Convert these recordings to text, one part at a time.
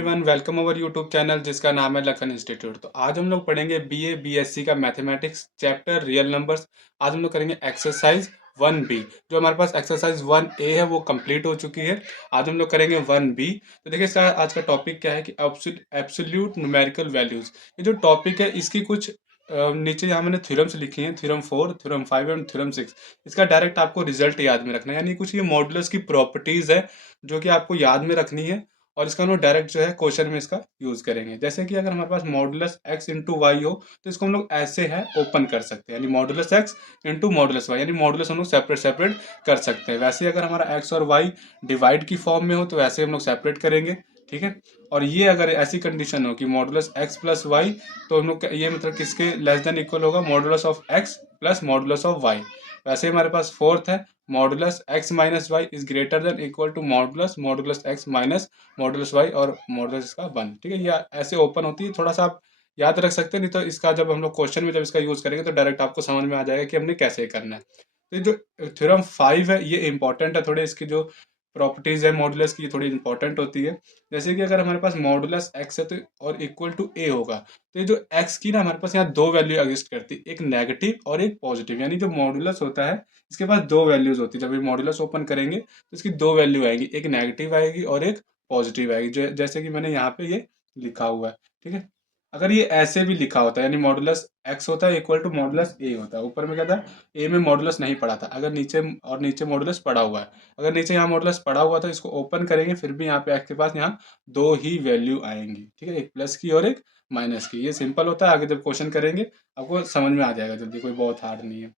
Everyone, welcome our YouTube channel जिसका नाम है लखन इंस्टीट्यूट। तो आज हम लोग पढ़ेंगे बीए बीएससी का मैथमेटिक्स चैप्टर रियल नंबर्स। आज हम लोग करेंगे एक्सरसाइज 1B। जो हमारे पास एक्सरसाइज 1A है वो कंप्लीट हो चुकी है। आज हम लोग करेंगे 1B। तो देखिए इसका आज का टॉपिक क्या है कि एब्सोल्यूट न्यूमेरिकल वैल्यूज। ये जो टॉपिक है इसकी कुछ नीचे यहाँ मैंने थ्योरम्स लिखी हैं, थ्योरम 4, थ्योरम 5 एंड थ्योरम 6। इसका डायरेक्ट आपको रिजल्ट याद में रखना है, यानी कुछ ये मॉडुलस की प्रॉपर्टीज है जो कि आपको याद में रखनी है। और इसका हम लोग डायरेक्ट जो है क्वेश्चन में इसका यूज करेंगे। जैसे कि अगर हमारे पास मॉडुलस एक्स इंटू वाई हो तो इसको हम लोग ऐसे है ओपन कर सकते हैं, यानी modulus x into modulus y, यानी मॉडुलस हम लोग सेपरेट सेपरेट कर सकते हैं। वैसे ही अगर हमारा एक्स और वाई डिवाइड की फॉर्म में हो तो वैसे हम लोग सेपरेट करेंगे, ठीक है। और ये अगर ऐसी कंडीशन हो कि मॉडुलस एक्स प्लस वाई, तो हम लोग ये मतलब किसके लेस देन इक्वल होगा, modulus of x plus modulus of y. वैसे ही हमारे पास फोर्थ है, modulus x minus y is greater than equal to modulus modulus x minus modulus y और मॉडुलस इसका 1, ठीक है। ये ऐसे ओपन होती है, थोड़ा सा आप याद रख सकते हैं, नहीं तो इसका जब हम लोग क्वेश्चन में जब इसका यूज करेंगे तो डायरेक्ट आपको समझ में आ जाएगा कि हमने कैसे करना है। तो ये जो थ्योरम 5 है ये इंपॉर्टेंट है, थोड़े इसकी जो प्रॉपर्टीज है मॉडुलस की थोड़ी इंपॉर्टेंट होती है। जैसे कि अगर हमारे पास मॉडुलस एक्स है तो और इक्वल टू ए होगा, तो ये जो एक्स की ना हमारे पास यहाँ दो वैल्यू एग्जिस्ट करती है, एक नेगेटिव और एक पॉजिटिव। यानी जो मॉडुलस होता है इसके पास दो वैल्यूज होती है। जब ये मॉडुलस ओपन करेंगे तो इसकी दो वैल्यू आएगी, एक नेगेटिव आएगी और एक पॉजिटिव आएगी, जैसे कि मैंने यहाँ पे ये लिखा हुआ है, ठीक है। अगर ये ऐसे भी लिखा होता है, यानी मॉडुलस एक्स होता है इक्वल टू मॉडुलस ए होता है, ऊपर में क्या था, ए में मॉडुलस नहीं पड़ा था, अगर नीचे और नीचे मॉडुलस पड़ा हुआ है, अगर नीचे यहाँ मॉडुलस पड़ा हुआ था इसको ओपन करेंगे फिर भी यहाँ पे एक्स के पास यहाँ दो ही वैल्यू आएंगी, ठीक है, एक प्लस की और एक माइनस की। ये सिंपल होता है, आगे जब क्वेश्चन करेंगे आपको समझ में आ जाएगा जल्दी, कोई बहुत हार्ड नहीं है।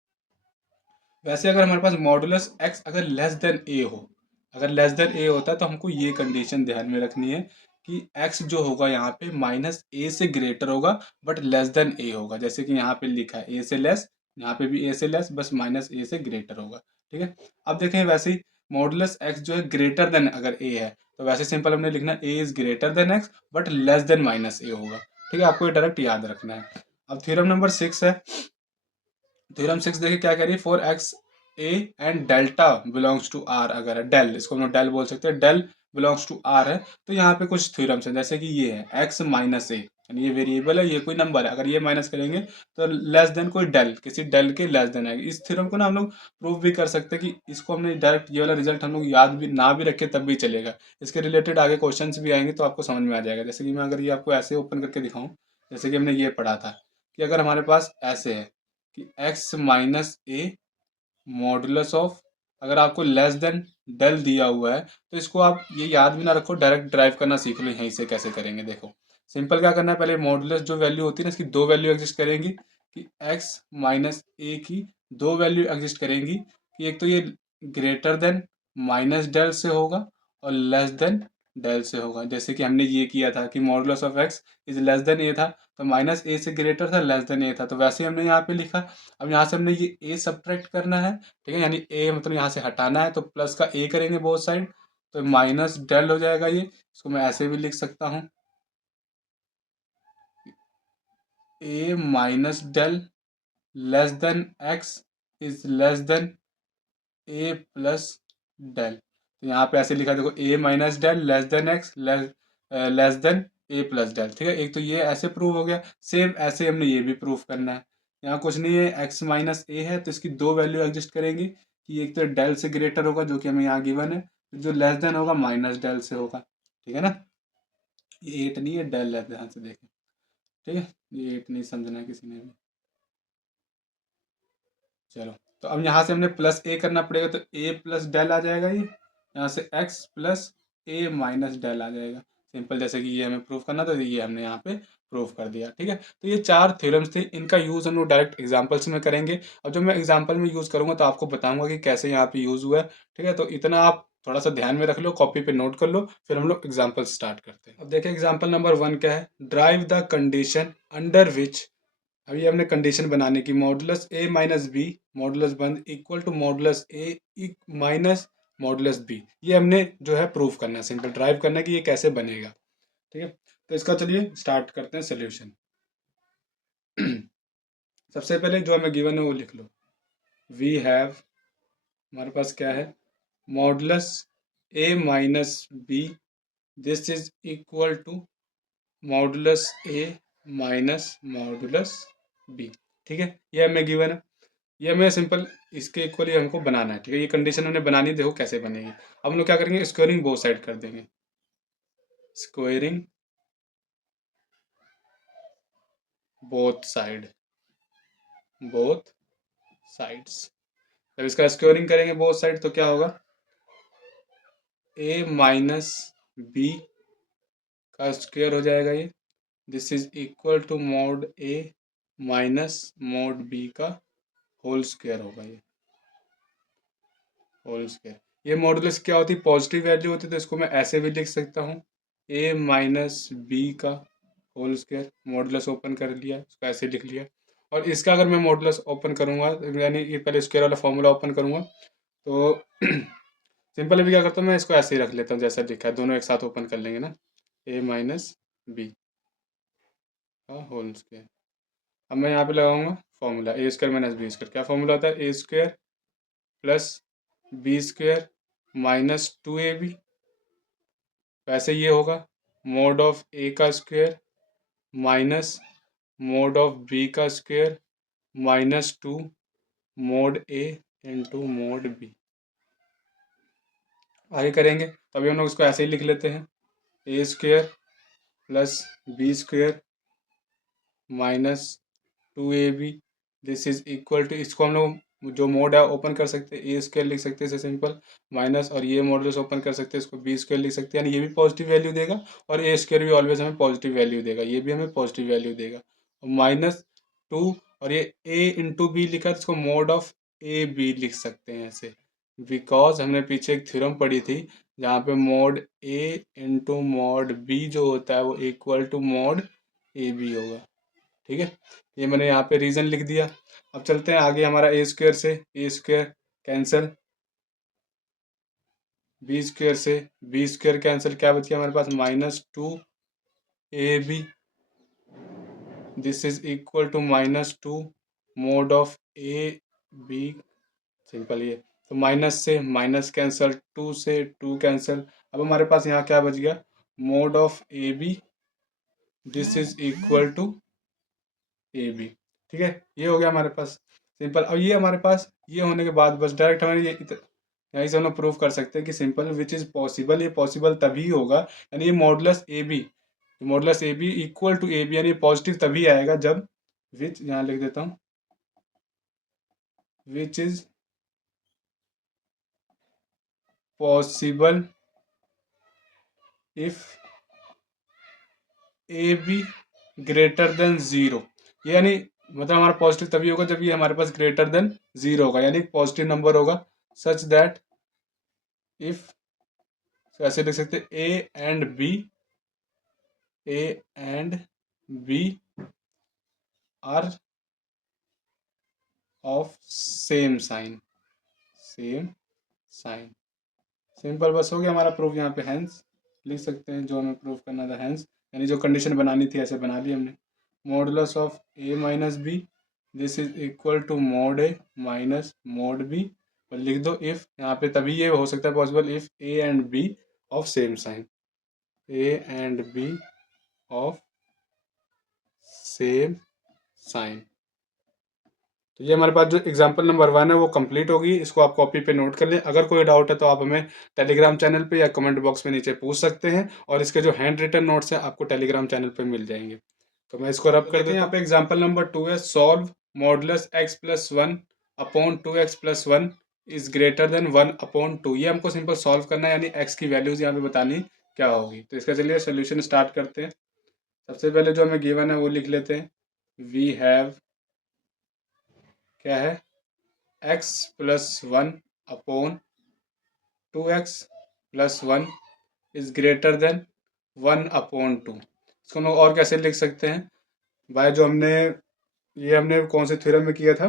वैसे अगर हमारे पास मॉडुलस एक्स अगर लेस देन ए हो, अगर लेस देन ए होता है तो हमको ये कंडीशन ध्यान में रखनी है कि एक्स जो होगा यहाँ पे माइनस ए से ग्रेटर होगा बट लेस देन ए होगा। जैसे कि यहाँ पे लिखा है ए से लेस, यहाँ पे भी ए से लेस, बस माइनस ए से ग्रेटर होगा, ठीक है। अब देखें वैसे ही मॉडुलस एक्स जो है ग्रेटर देन अगर ए है तो वैसे सिंपल हमने लिखना a is greater than x but less than minus a होगा, ठीक है। आपको ये डायरेक्ट याद रखना है। अब थ्योरम नंबर 6 है। थ्योरम 6 देखिए क्या कह रही है, for x a and delta belongs to R, अगर है डेल, इसको हम लोग डेल बोल सकते हैं, डेल बिलोंग्स टू आर है, तो यहाँ पे कुछ थ्योरम्स हैं। जैसे कि ये है एक्स माइनस ए, यानी ये वेरिएबल है, ये कोई नंबर है, अगर ये माइनस करेंगे तो लेस देन कोई डेल, किसी डेल के लेस देन आएगी। इस थ्योरम को ना हम लोग प्रूव भी कर सकते हैं कि इसको हमने डायरेक्ट ये वाला रिजल्ट हम लोग याद भी ना भी रखे तब भी चलेगा, इसके रिलेटेड आगे क्वेश्चंस भी आएंगे तो आपको समझ में आ जाएगा। जैसे कि मैं अगर ये आपको ऐसे ओपन करके दिखाऊं, जैसे कि हमने ये पढ़ा था कि अगर हमारे पास ऐसे है कि x minus A modulus of, अगर आपको लेस देन डेल दिया हुआ है तो इसको आप ये याद भी ना रखो, डायरेक्ट ड्राइव करना सीख लो यहीं से। कैसे करेंगे देखो, सिंपल क्या करना है, पहले मॉडुलस जो वैल्यू होती है ना इसकी दो वैल्यू एग्जिस्ट करेंगी, कि x माइनस ए की दो वैल्यू एग्जिस्ट करेंगी, कि एक तो ये ग्रेटर देन माइनस डेल से होगा और लेस देन डेल से होगा। जैसे कि हमने ये किया था कि modulus of x is less than a था, तो माइनस ए से ग्रेटर था, लेस देन ए था, तो वैसे ही हमने यहाँ पे लिखा। अब यहाँ से हमने ये ए सब्ट्रैक्ट करना है, ठीक है, यानी ए मतलब यहाँ से हटाना है, तो प्लस का ए करेंगे बोथ साइड, तो माइनस डेल हो जाएगा ये। इसको मैं ऐसे भी लिख सकता हूँ, a minus del less than x is less than a plus del. तो यहाँ पे ऐसे लिखा, देखो a minus del less than x less than a plus del, ठीक है। एक तो ये ऐसे प्रूव हो गया, सेम ऐसे हमने ये भी प्रूव करना है। यहाँ कुछ नहीं है, एक्स माइनस ए है तो इसकी दो वैल्यू एग्जिस्ट करेंगी, कि एक तो डेल से ग्रेटर होगा जो कि हमें यहाँ गिवन है, तो जो लेस देन होगा माइनस डेल से होगा, ठीक है ना। ये एट नहीं है, डेल है, ध्यान से देखें, ठीक है, ये एट नहीं समझना है किसी ने भी। चलो, तो अब यहाँ से हमने प्लस ए करना पड़ेगा, तो ए प्लस डेल आ जाएगा, ये यहाँ से एक्स प्लस ए माइनस डेल आ जाएगा। सिंपल, जैसे कि ये हमें प्रूफ करना था तो ये हमने यहाँ पे प्रूफ कर दिया, ठीक है। तो ये चार थ्योरम्स थे, इनका यूज हम लोग डायरेक्ट एग्जाम्पल्स में करेंगे। अब जब मैं एग्जाम्पल में यूज करूंगा तो आपको बताऊंगा कि कैसे यहाँ पे यूज हुआ है, ठीक है। तो इतना आप थोड़ा सा ध्यान में रख लो, कॉपी पे नोट कर लो, फिर हम लोग एग्जाम्पल स्टार्ट करते हैं। अब देखिए एग्जाम्पल नंबर 1 क्या है, drive the condition under which, अभी हमने कंडीशन बनाने की, modulus a minus b modulus बंद equal to modulus a minus modulus b, ये हमने जो है प्रूफ करना है, सिंपल ड्राइव करना है कि ये कैसे बनेगा, ठीक है। तो इसका चलिए स्टार्ट करते हैं सोल्यूशन। सबसे पहले जो हमें गिवन है वो लिख लो, वी हैव, हमारे पास क्या है, modulus a minus b this is equal to modulus a minus modulus b. ठीक है, ये हमें गिवन है, ये हमें सिंपल इसके इक्वली हमको बनाना है। ठीक है, ये कंडीशन हमने बनानी है, देखो कैसे बनेगी। अब हम लोग क्या करेंगे, स्क्वायरिंग बोथ साइड कर देंगे, squaring both side, both sides. जब इसका स्क्वायरिंग करेंगे बोथ साइड तो क्या होगा, ए माइनस बी का स्क्वायर हो जाएगा ये। This is equal to mod a minus mod b का होल स्क्वायर होगा ये, होल स्क्वायर। ये मॉडुलस क्या होती है, पॉजिटिव वैल्यू होती है, तो इसको मैं ऐसे भी लिख सकता हूँ, ए माइनस बी का होल स्क्वायर। मॉडुलस ओपन कर लिया, इसको ऐसे लिख लिया। और इसका अगर मैं मॉडुलस ओपन करूँगा, यानी ये पहले स्क्वायर वाला फॉर्मूला ओपन करूँगा, तो सिंपल अभी क्या करता हूँ, मैं इसको ऐसे ही रख लेता हूँ जैसा लिखा है, दोनों एक साथ ओपन कर लेंगे ना, ए माइनस बी का होल स्क्वायर। अब मैं यहाँ पे लगाऊंगा formula a square minus b square. क्या फॉर्मूला होता है, a square plus b square minus 2ab। वैसे ये होगा मोड ऑफ ए का square minus mod of b का square minus 2 mod a into mod b. आगे करेंगे तो अभी हम लोग इसको ऐसे ही लिख लेते हैं, a square plus b square minus 2ab। This is equal to, इसको हम लोग जो मोड है ओपन कर सकते हैं, ए स्क्वायर लिख सकते हैं इसे सिंपल, माइनस, और ये मॉडुलस ओपन कर सकते हैं, इसको बी स्क्वायर लिख सकते हैं, यानी ये भी पॉजिटिव वैल्यू देगा और ए स्क्वायर भी ऑलवेज हमें पॉजिटिव वैल्यू देगा, ये भी हमें पॉजिटिव वैल्यू देगा। और माइनस 2, और ये ए इंटू बी लिखा है, इसको मोड ऑफ ए बी लिख सकते हैं ऐसे, बिकॉज हमने पीछे एक थ्योरम पढ़ी थी जहाँ पे mod a into mod b जो होता है वो equal to mod a b होगा। ठीक है, ये मैंने यहाँ पे रीजन लिख दिया। अब चलते हैं आगे, हमारा ए स्क्वायर से a square cancel, b square से बी स्क्वायर कैंसिल, क्या बच गया हमारे पास, minus 2ab। This is equal to minus 2 mod of a b, simple ये। तो माइनस से माइनस कैंसिल, 2 से 2 कैंसिल। अब हमारे पास यहाँ क्या बच गया, mod of a b. This is equal to a b. ठीक है, ये हो गया हमारे पास सिंपल। अब ये हमारे पास ये होने के बाद बस डायरेक्ट हमारे ये यहीं से हम लोग प्रूव कर सकते हैं कि सिंपल विच इज पॉसिबल, ये पॉसिबल तभी होगा, यानी ये modulus a b, modulus a b equal to a b, यानी पॉजिटिव तभी आएगा जब, विच यहाँ लिख देता हूँ, which is possible if a b greater than zero. ये यानी मतलब हमारा पॉजिटिव तभी होगा जब ये हमारे पास ग्रेटर देन जीरो होगा, यानी पॉजिटिव नंबर होगा, सच दैट इफ, ऐसे लिख सकते a and b, a and b are of same sign, same sign. Simple, बस हो गया हमारा प्रूफ। यहाँ पे हैंस लिख सकते हैं जो हमें प्रूफ करना था, हैंस यानी जो कंडीशन बनानी थी ऐसे बना ली हमने। Modulus of a minus b, this is equal to mod a minus mod b, और लिख दो इफ, यहाँ पे तभी ये हो सकता है possible if a and b of same sign, a and b of same sign. तो ये हमारे पास जो एग्जाम्पल नंबर 1 है वो कंप्लीट होगी, इसको आप कॉपी पे नोट कर लें। अगर कोई डाउट है तो आप हमें टेलीग्राम चैनल पे या कमेंट बॉक्स में नीचे पूछ सकते हैं, और इसके जो हैंड रिटन नोट्स हैं आपको टेलीग्राम चैनल पे मिल जाएंगे। तो मैं इसको रब कर देता हूँ। यहाँ पे एग्जाम्पल नंबर 2 है, solve modulus x plus 1 upon 2x plus 1 is greater then 1 upon 2। ये हमको सिंपल सॉल्व करना है, यानी x की वैल्यूज यहाँ पे बतानी क्या होगी। तो इसका चलिए सोल्यूशन स्टार्ट करते हैं। सबसे पहले जो हमें गिवन है वो लिख लेते हैं, वी हैव, क्या है, x plus 1 upon 2x plus 1 is greater then 1 upon 2। इसको हम लोग और कैसे लिख सकते हैं, भाई जो हमने, ये हमने कौन से थ्योरम में किया था,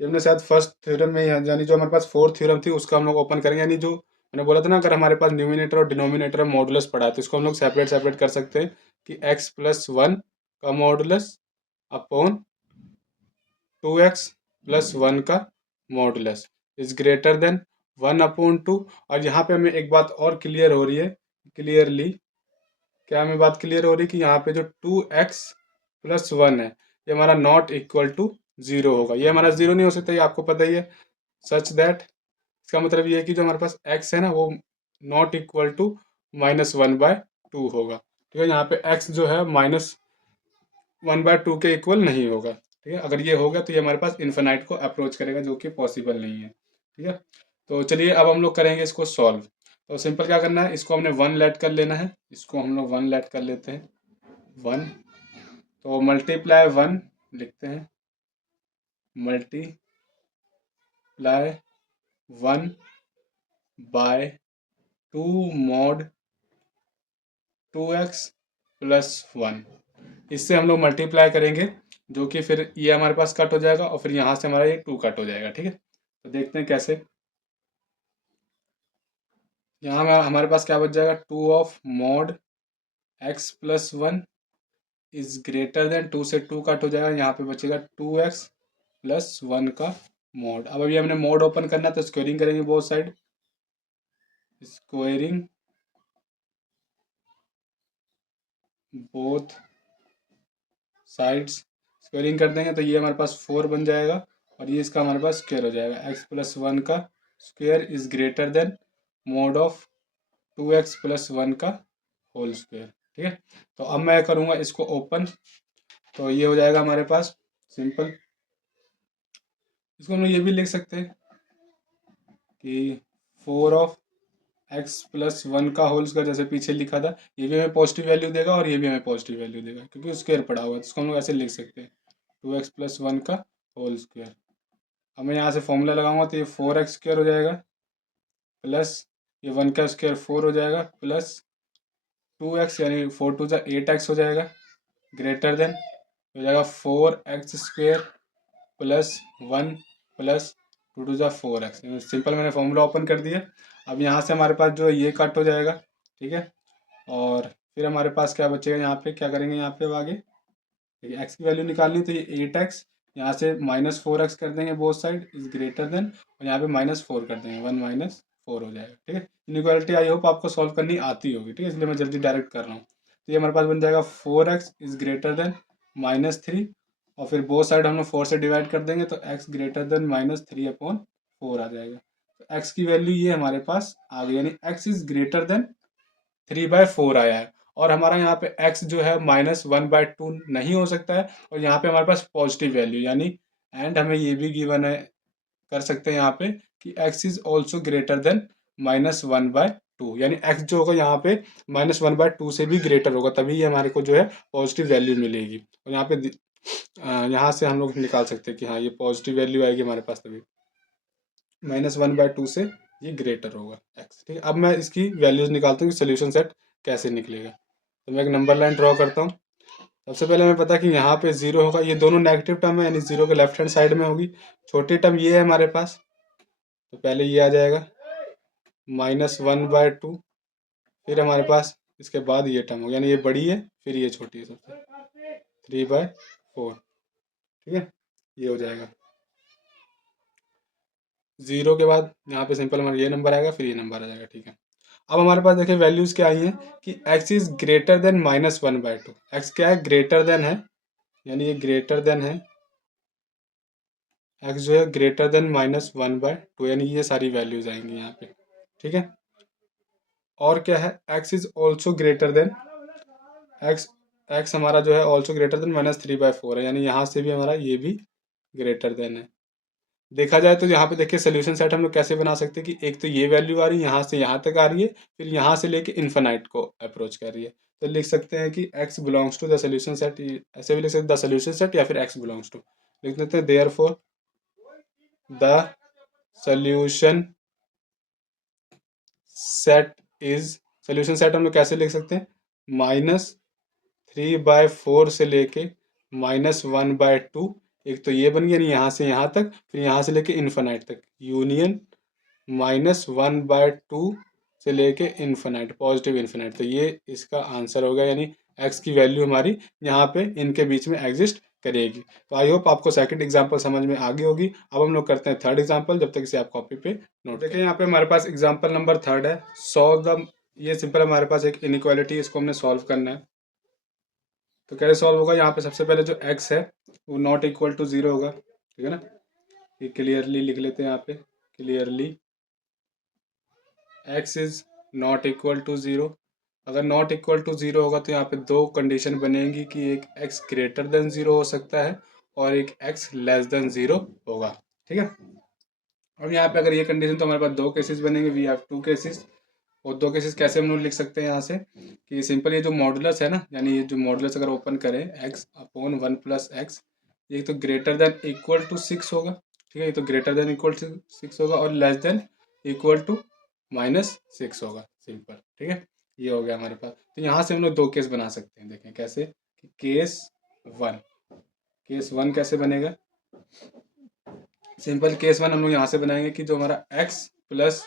ये हमने शायद फर्स्ट थ्योरम में, यानी जो हमारे पास फोर्थ थ्योरम थी उसका हम लोग ओपन करेंगे। यानी जो मैंने बोला था ना, अगर हमारे पास न्यूमिनेटर और डिनोमिनेटर में मॉडुलस पड़ा है तो इसको हम लोग सेपरेट सेपरेट कर सकते हैं कि x प्लस 1 का मॉडुलस अपॉन 2x प्लस 1 का modulus is greater then 1 upon 2। और यहाँ पे हमें एक बात और क्लियर हो रही है क्लियरली, क्या हमें बात क्लियर हो रही कि यहाँ पे जो 2x+1 है ये हमारा नॉट इक्वल टू 0 होगा। ये हमारा 0 नहीं हो सकता, ये आपको पता ही है। सच दैट, इसका मतलब ये है कि जो हमारे पास x है ना वो नॉट इक्वल टू -1/2 होगा। ठीक है, यहाँ पे x जो है -1/2 के इक्वल नहीं होगा। ठीक है, अगर ये होगा तो ये हमारे पास इन्फिनाइट को अप्रोच करेगा, जो कि पॉसिबल नहीं है। ठीक है, तो चलिए अब हम लोग करेंगे इसको सॉल्व। तो सिंपल क्या करना है, इसको हमने 1 लेट कर लेना है, इसको हम लोग 1 लेट कर लेते हैं 1। तो मल्टीप्लाई 1 लिखते हैं, मल्टीप्लाई 1/2 मॉड 2x+1। इससे हम लोग मल्टीप्लाई करेंगे, जो कि फिर ये हमारे पास कट हो जाएगा और फिर यहाँ से हमारा ये 2 कट हो जाएगा। ठीक है, तो देखते हैं कैसे। यहाँ हमारे पास क्या बच जाएगा, 2 of mod x+1 is greater then, 2 से 2 कट हो जाएगा, यहाँ पे बचेगा 2x+1 का मॉड। अब अभी हमने मॉड ओपन करना है तो स्क्वेयरिंग करेंगे both side, squaring both sides, squaring कर देंगे तो ये हमारे पास 4 बन जाएगा और ये इसका हमारे पास स्क्वेयर हो जाएगा। x+1 का square is greater then mod of 2x+1 का होल स्क्वेयर। ठीक है, तो अब मैं करूँगा इसको ओपन, तो ये हो जाएगा हमारे पास सिंपल। इसको हम लोग ये भी लिख सकते हैं कि 4 ऑफ x+1 का होल स्क्वायर, जैसे पीछे लिखा था, ये भी हमें पॉजिटिव वैल्यू देगा और ये भी हमें पॉजिटिव वैल्यू देगा क्योंकि स्क्वायर पड़ा हुआ है। तो इसको हम लोग ऐसे लिख सकते हैं 2x+1 का होल स्क्वायर। अब मैं यहाँ से फॉर्मूला लगाऊंगा तो ये 4x² हो जाएगा प्लस ये 1 का स्क्वायर 4 हो जाएगा प्लस 2x, यानी 4 2 8x हो जाएगा, ग्रेटर देन हो जाएगा 4x² plus 1 plus 2 2 4x। Simple मैंने फॉर्मूला ओपन कर दिया। अब यहाँ से हमारे पास जो है ये कट हो जाएगा। ठीक है, और फिर हमारे पास क्या बचेगा, यहाँ पे क्या करेंगे, यहाँ पे अब आगे देखिए एक्स की वैल्यू निकालनी, तो ये 8x, यहाँ से -4x कर देंगे both side is greater then, और यहाँ पे -4 कर देंगे, 1 -4 हो जाएगा। ठीक है, इनइक्वालिटी आई होप आपको सॉल्व करनी आती होगी। ठीक है, इसलिए मैं जल्दी डायरेक्ट कर रहा हूँ। तो ये हमारे पास बन जाएगा 4x इज ग्रेटर देन -3, और फिर बोथ साइड हम लोग 4 से डिवाइड कर देंगे तो x ग्रेटर देन -3/4 आ जाएगा। तो x की वैल्यू ये हमारे पास आ गई, यानी x इज ग्रेटर देन 3/4 आया है। और हमारा यहाँ पे x जो है -1/2 नहीं हो सकता है, और यहाँ पे हमारे पास पॉजिटिव वैल्यू, यानी एंड हमें ये भी गिवन है, कर सकते हैं यहाँ पे कि x is also greater than -1/2, यानी x जो होगा यहाँ पे -1/2 से भी ग्रेटर होगा, तभी ये हमारे को जो है पॉजिटिव वैल्यू मिलेगी। और यहाँ पे यहाँ से हम लोग निकाल सकते हैं कि हाँ ये पॉजिटिव वैल्यू आएगी हमारे पास, तभी -1/2 से ये ग्रेटर होगा x। ठीक है, अब मैं इसकी वैल्यूज निकालता हूँ कि सोल्यूशन सेट कैसे निकलेगा। तो मैं एक नंबर लाइन ड्रॉ करता हूँ। सबसे पहले हमें पता कि यहाँ पे 0 होगा, ये दोनों नेगेटिव टर्म है, यानी 0 के लेफ्ट हैंड साइड में होगी। छोटी टर्म ये है हमारे पास, तो पहले ये आ जाएगा -1/2, फिर हमारे पास इसके बाद ये टर्म होगा, यानी ये बड़ी है फिर ये छोटी है सबसे, 3/4। ठीक है, ये हो जाएगा। 0 के बाद यहाँ पे सिंपल हमारा ये नंबर आएगा, फिर ये नंबर आ जाएगा। ठीक है, अब हमारे पास देखिए वैल्यूज क्या आई हैं कि x is greater then -1/2। x क्या है, ग्रेटर देन है, यानी ये ग्रेटर देन है, x जो है ग्रेटर देन -1/2, यानी ये सारी वैल्यूज आएंगी यहाँ पे। ठीक है, और क्या है, x is also greater than, x हमारा जो है ऑल्सो ग्रेटर देन -3/4 है, यानी यहाँ से भी हमारा ये भी ग्रेटर देन है। देखा जाए तो यहाँ पे देखिए सोल्यूशन सेट हम लोग कैसे बना सकते हैं कि एक तो ये वैल्यू आ रही है, यहाँ से यहाँ तक आ रही है, फिर यहाँ से लेके इन्फिनाइट को अप्रोच कर रही है। तो लिख सकते हैं कि x belongs to the solution set, ऐसे भी लिख सकते हैं द सोल्यूशन सेट, या फिर x बिलोंग्स टू, लिख देते हैं therefore the solution set is, solution set हम लोग कैसे लिख सकते हैं, -3/4 से लेके -1/2, एक तो ये बन गया, यानी यहाँ से यहाँ तक, फिर यहाँ से लेके इन्फिनाइट तक, यूनियन -1/2 से लेके इन्फिनाइट, पॉजिटिव इन्फिनाइट। तो ये इसका आंसर होगा, यानी x की वैल्यू हमारी यहाँ पे इनके बीच में एग्जिस्ट करेगी। तो आई होप आपको सेकंड एग्जांपल समझ में आ गई होगी। अब हम लोग करते हैं थर्ड एग्जांपल, जब तक इसे आप कॉपी पे नोट देखिए। यहाँ पे हमारे पास एग्जांपल नंबर 3 है, सॉल्व द ये सिंपल हमारे पास एक इनइक्वालिटी, इसको हमने सॉल्व करना है। तो कैसे सॉल्व होगा, यहाँ पे सबसे पहले जो x है वो नॉट इक्वल टू ज़ीरो होगा, ठीक है ना। ये क्लियरली लिख लेते हैं यहाँ पे, clearly x is not equal to zero. अगर नॉट इक्वल टू ज़ीरो होगा तो यहाँ पे दो कंडीशन बनेंगी कि एक x ग्रेटर देन ज़ीरो हो सकता है और एक x लेस देन ज़ीरो होगा, ठीक है। अब यहाँ पे अगर ये कंडीशन, तो हमारे पास दो केसेस बनेंगे, वी हैव टू केसेस। और दो केसेस कैसे हम लोग लिख सकते हैं यहाँ से, कि सिंपल ये जो मॉडुलस है ना, यानी ये जो मॉडुलस अगर ओपन करें x upon one plus x, ये तो greater than equal to six होगा, ठीक है। ये तो greater than equal to six होगा और less than equal to minus six होगा, सिंपल, ठीक है। ये हो गया हमारे पास। तो यहाँ से हम लोग दो केस बना सकते हैं, देखें कैसे, कि वन केस वन कैसे बनेगा। सिंपल केस वन हम लोग यहाँ से बनाएंगे कि जो हमारा x plus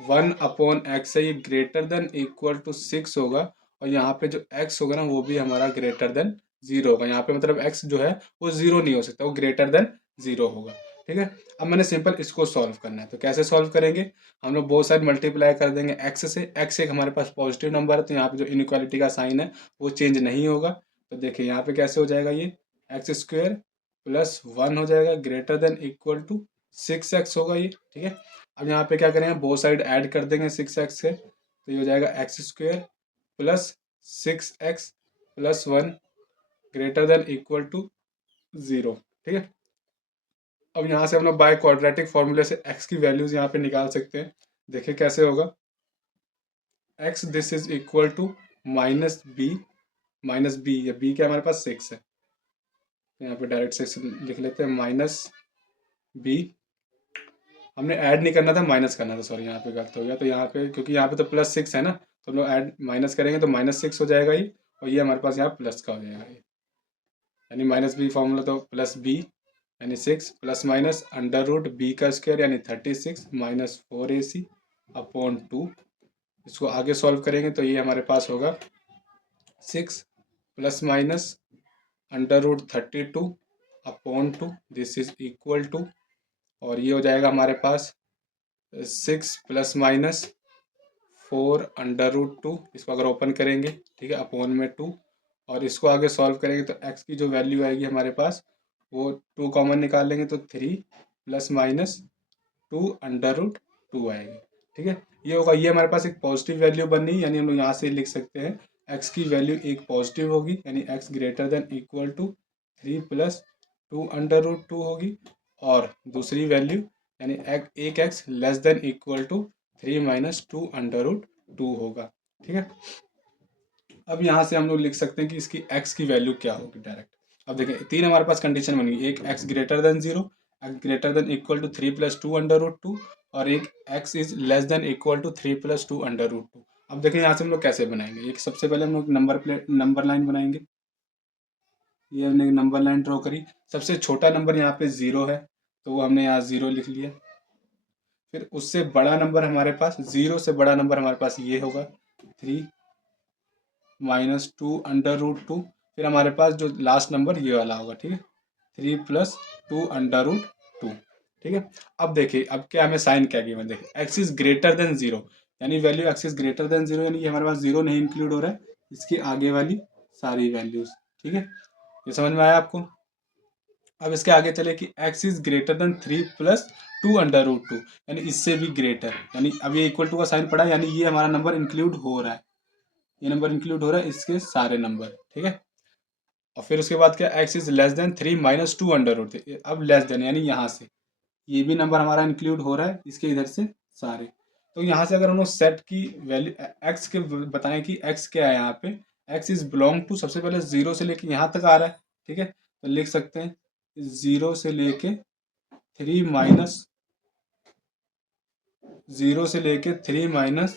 one upon x है ये greater than equal to six होगा, और यहाँ पे जो x होगा ना वो भी हमारा ग्रेटर देन जीरो होगा। यहाँ पे मतलब x जो है वो जीरो नहीं हो सकता, वो ग्रेटर देन जीरो होगा, ठीक है। अब मैंने सिंपल इसको सॉल्व करना है, तो कैसे सॉल्व करेंगे, हम लोग बोथ साइड मल्टीप्लाई कर देंगे x से। x एक हमारे पास पॉजिटिव नंबर है, तो यहाँ पे जो इनइक्वालिटी का साइन है वो चेंज नहीं होगा। तो देखिए यहाँ पे कैसे हो जाएगा, ये एक्स स्क्वेयर प्लस वन हो जाएगा greater than equal to six x होगा ये, ठीक है। अब यहाँ पे क्या करेंगे, बोथ साइड ऐड कर देंगे सिक्स एक्स से, तो ये हो जाएगा x square plus six x plus one greater than equal to zero, ठीक है। अब यहाँ से हम लोग बाय क्वाड्रेटिक फॉर्मूले से x की वैल्यूज यहाँ पे निकाल सकते हैं। देखिए कैसे होगा, x this is equal to minus b, minus b, या बी क्या हमारे पास सिक्स है, यहाँ पे डायरेक्ट सिक्स लिख लेते हैं, माइनस बी, हमने ऐड नहीं करना था, माइनस करना था, सॉरी यहाँ पे गलत हो गया। तो यहाँ पे क्योंकि यहाँ पे तो प्लस सिक्स है ना, तो हम लोग ऐड माइनस करेंगे तो माइनस सिक्स हो जाएगा ये, और ये हमारे पास यहाँ प्लस का हो जाएगा ये, यानी माइनस बी फॉर्मूला तो प्लस बी, यानी six plus minus under root b का स्क्वायर यानी 36 minus four a c upon two. इसको आगे सॉल्व करेंगे तो ये हमारे पास होगा six plus minus under root 32 upon two, this is equal to, और ये हो जाएगा हमारे पास six plus minus four under root two, इसको अगर ओपन करेंगे, ठीक है, अपॉन में टू, और इसको आगे सॉल्व करेंगे तो x की जो वैल्यू आएगी हमारे पास वो टू कॉमन निकाल लेंगे तो three plus minus two under root two आएगी, ठीक है। ये होगा, ये हमारे पास एक पॉजिटिव वैल्यू बनी, यानी हम लोग यहाँ से लिख सकते हैं x की वैल्यू एक पॉजिटिव होगी, यानी x greater than equal to three plus two under root two होगी, और दूसरी वैल्यू यानी एक x less than equal to three minus two under root two होगा, ठीक है। अब यहाँ से हम लोग लिख सकते हैं कि इसकी x की वैल्यू क्या होगी डायरेक्ट। अब देखें तीन हमारे पास कंडीशन बनी, एक x greater than zero, x greater than equal to three plus two under root two, और एक x is less than equal to three plus two under root two. अब देखें यहाँ से हम लोग कैसे बनाएंगे, एक सबसे पहले हम लोग नंबर लाइन बनाएंगे। ये हमने नंबर लाइन ड्रॉ करी, सबसे छोटा नंबर यहाँ पे जीरो है तो वो हमने यहाँ जीरो लिख लिया। फिर उससे बड़ा नंबर हमारे पास, जीरो से बड़ा नंबर हमारे पास ये होगा three minus two under root two, फिर हमारे पास जो लास्ट नंबर ये वाला होगा, ठीक है, three plus two under root two, ठीक है। अब देखिए अब क्या हमें साइन क्या गिवन, देखिए x is greater than zero, यानी value x is greater than zero, यानी ये हमारे पास जीरो नहीं इंक्लूड हो रहा है, इसकी आगे वाली सारी वैल्यूज, ठीक है। ये समझ में आया आपको। अब इसके आगे चले कि x is greater than three plus two under root two, यानी इससे भी ग्रेटर, यानी अब ये इक्वल टू का साइन पड़ा, यानी ये हमारा नंबर इंक्लूड हो रहा है, ये नंबर इंक्लूड हो रहा है इसके सारे नंबर, ठीक है। और फिर उसके बाद क्या, x is less than three minus two under root, अब लेस देन यानी यहाँ से ये भी नंबर हमारा इंक्लूड हो रहा है इसके इधर से सारे। तो यहाँ से अगर हम लोग सेट की वैल्यू x के बताएं कि x क्या है, यहाँ पे x इज बिलोंग टू, सबसे पहले जीरो से लेके यहाँ तक आ रहा है, ठीक है, तो लिख सकते हैं जीरो से लेके थ्री माइनस, जीरो से लेके three minus